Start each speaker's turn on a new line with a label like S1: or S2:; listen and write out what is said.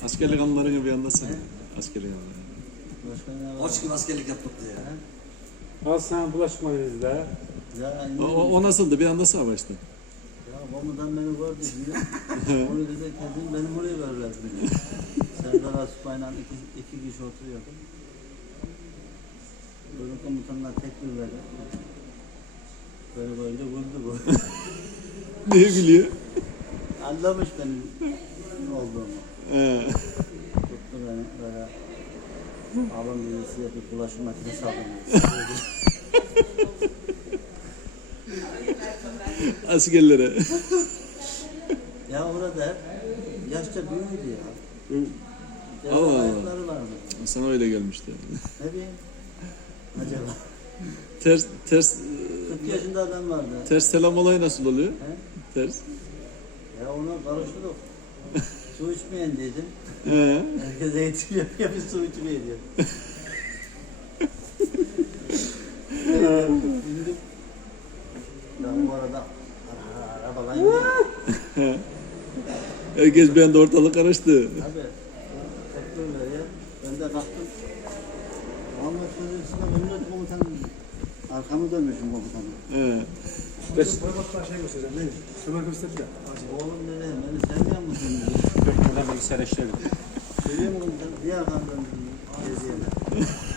S1: Askerlik anılarını bir anlatsana. Askerlik anılarını.
S2: Hoş gibi askerlik yaptık diye.
S3: Al sana bulaşma izle.
S4: Ya,
S1: O nasıldı? Bir anlatsana baştan.
S4: ya komutan beni gördü diyor. Onu dedi kendin benim oraya ver diyor. Serdar Asubay'la iki kişi oturuyordu. Böyle komutanlar tekbir verdi. Böyle böyle güldü bu.
S1: Neye gülüyor?
S4: Anlamış benim olduğumu.
S1: He.
S4: Tuttu beni böyle. Alın dedi size bir bulaşık makinesi aldım.
S1: Askerlere.
S4: Ya orada yaşça büyüğüydü ya.
S1: Allah Allah.
S4: Ayakları vardı.
S1: Sana öyle gelmişti.
S4: Ne bileyim. Acaba.
S1: Ters
S4: 40 yaşında adam vardı.
S1: ters selam olayı nasıl oluyor?
S4: He?
S1: Ters.
S4: Ya ona karıştırdık. Su içmeyen dedim.
S1: He.
S4: Herkes eğitim yapıyor, biz su içmeye diyor. İndim. Ben bu arada arabadan indim.
S1: Herkes bir anda ortalık karıştı.
S4: Abi, tekrar veriyor. Ben de kalktım. Muhammed Sözcüsü'ne memnun komutanım. Arkamı dönmüşüm komutanım.
S1: He.
S3: Geç.
S5: Bana şey göstereceğim. Neydi? Sömer gösterdi de.
S4: Oğlum dedi, beni sevmiyor musun dedi.
S3: Yok buradan bilgisayar işleri.
S4: Seviyor mu komutanım? Bir arkamdan dedi. Geziyelim.